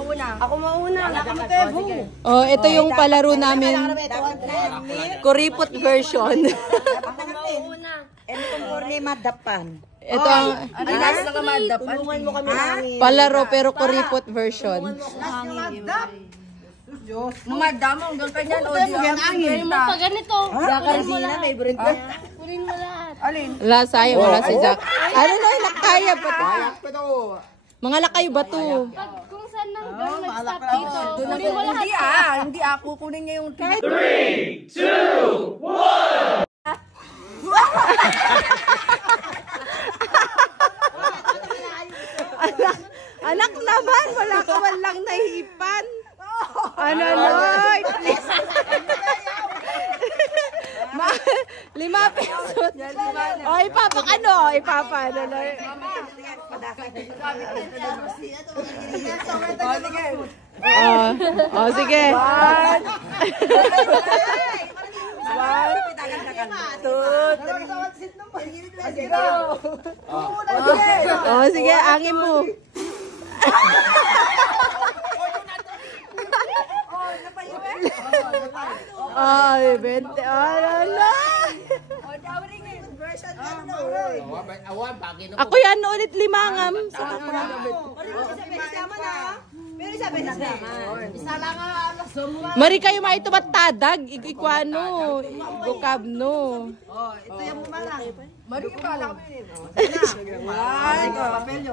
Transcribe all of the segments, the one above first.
mauna? Ako mauna. Oh, ito yung palaro namin. Kuripot version. Ako mauna. Ito kung kurni madapan. Ito ang Tulungan mo kami hangin. palaro pero kuripot version. Madamong doon ka niyan. O, di hangin. mo pa ganito. Kunin mo lahat. Kunin mo lahat. Wala sayang, wala si Jack. Ano na, lakaya ba to? Mga lakay ba to? Kung saan nang mag-stop dito. Kunin mo lahat. Hindi ako. Kunin niya yung 3, 2, 1! Anak naman, wala ka man lang nahihipan. Ano, Lord? 5 pesos. O, ipapakano? Ipapano, Lord? Oh, sige. 1, 2, 3. Oh, sige, angin mo. Ay, 20. Ala. Ako yan ulit limangam. Mari kayo maitumat-tadag. Ikuano. Gukabno. ito yung malang.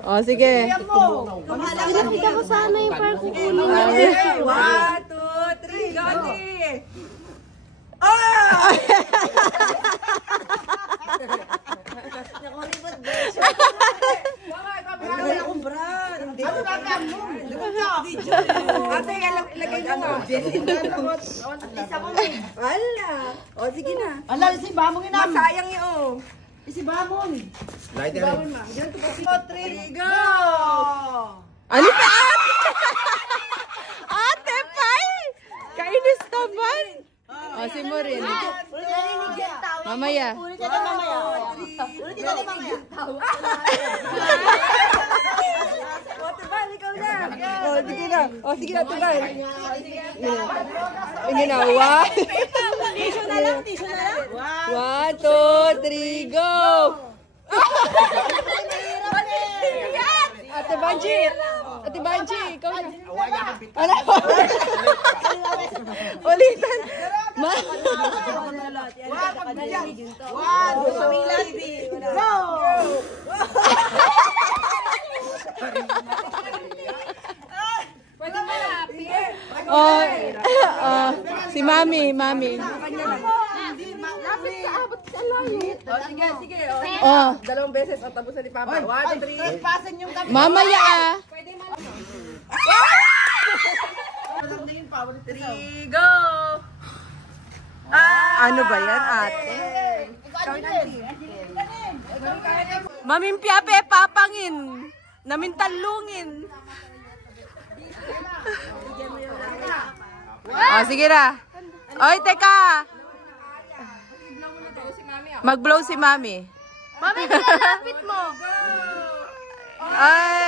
Oh, sige. Kita ko sana yung parang kukunin. 1, 2, 3, gati! Ate, ilagay na na. Ala. O, sige na. Ala, isibamong inam. Masayang yun. Isibamong. Isibamon, ma. Diyan to kasi. 3, go! Ano pa, ate? Ate, pay! Kainis ka ba? O, si Morin. Mamaya. Ulit natin mamaya. Ulit natin mamaya. O, Tubal, ikaw na. O, sige na. O, sige na, Tubal. Sige na. 1. Tissue na lang, tissue na lang. 1, 2, 3, go! Ate Banji! Ate Banji, ikaw na. Ano? Ulitan. 1, go! Pwede mo na, Pierre. Oh, si Mami. Lapit ka, abot ka layo. O, sige. Oh, 2 beses. O, tapos na ni Papa. 1, 2, 3. Pasin yung kami. mamaya ah. 3, go! Ano ba yan, ate? Mamimpiape, papangin. Namintalungin. Oh, sige na. Oy, teka. Mag-blow si Mami. Mami, pinalapit mo. Ay!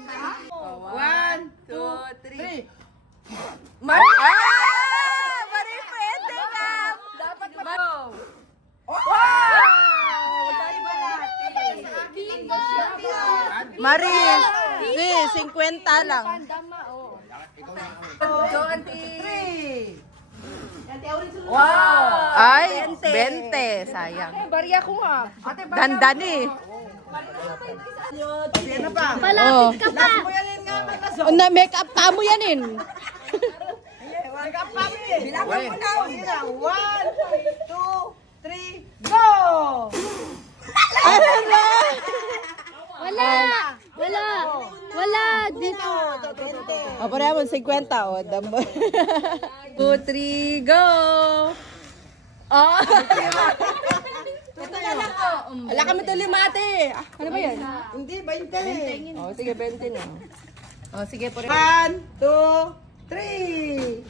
1, 2, 3. Mari! Mari, pwede ka! Dapat Mari! Si, 50 lang. Go, auntie. 3. Wow! Ay, 20. Sayang. Bariya ko nga. Ate, Ganda ni. Ano pa? Oh. Ka pa. Na make up pa mo yanin. Bilangan mo na. 1, 2, 3, go! Ano na? Wala. Dito. O, pareha mo, 50. O, 2, 3, go! Oh. Ala kami to 5 ate. Ano ba yan? Hindi, 20. O, sige, 20 na. O, sige, pareha. 1, 2, 3.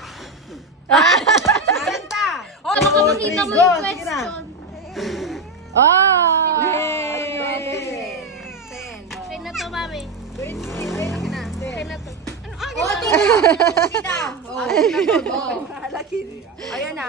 40. Baka makita mo yung question. Oh! Kaya na to, mami. Kaya na Sina? Oh. Ayan na.